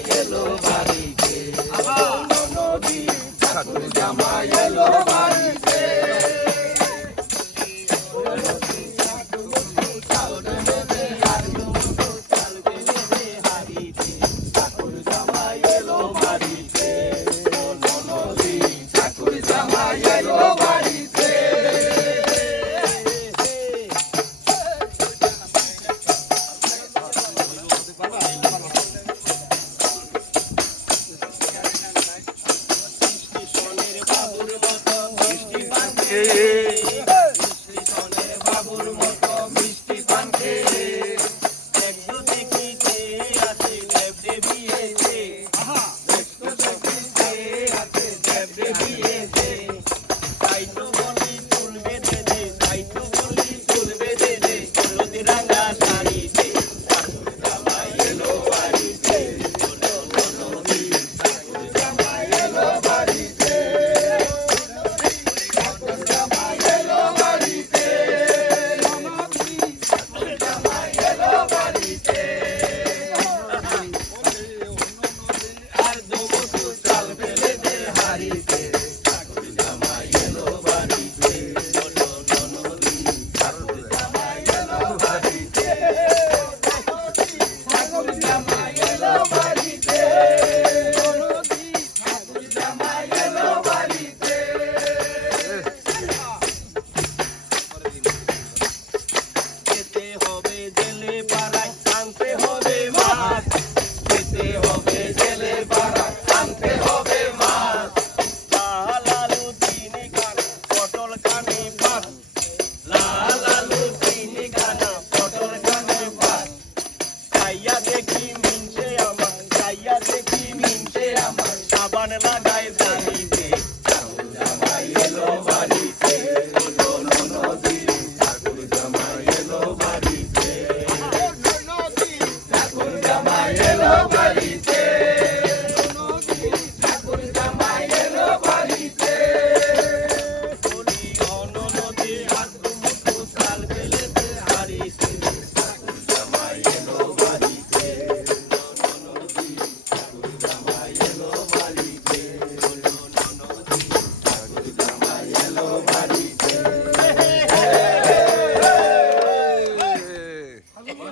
জামাই এলো বাড়িতে, নদী ঠাকুর জামাই এলো বাড়িতে। ঠাকুর জামাই এলো বাড়িতে, নদী ঠাকুর জামাই এলো বাড়িতে। বাবুর মতো মিষ্টি পান খেয়ে একটু দেখিতে আছে দেব দেবিয়েছে, একটু দেখিতে আছে দেব দেবিয়েছে। তাই তো বলি চুল বেঁধে দে, তাই তো বলি চুল বেঁধে দে, হলুদ রাঙা শাড়িতে ঠাকুর জামাই এলো বাড়িতে, নদী ঠাকুর জামাই এলো বাড়িতে, ঠাকুর জামাই এলো বাড়িতে, ঠাকুর জামাই এলো বাড়িতে। আর দুমুঠো চাল ফেলে দে হাড়িতে, ঠাকুর জামাই এলো বাড়িতে, নদী ঠাকুর জামাই এলো বাড়িতে, ঠাকুর জামাই এলো বাড়িতে, নদী ঠাকুর জামাই এলো বাড়িতে। যেতে হবে জেলে পাড়ায়, আনতে হবে মাছ, যেতে হবে জেলে পাড়ায়, আনতে হবে মাছ। লাল আলু চিনি কানা পটল কানে ভাত, লাল আলু চিনি কানা পটল কানে ভাত। খাইয়া দেখি মিনছে আমার, খাইয়া দেখি মিনছে আমার, সাবান লাগা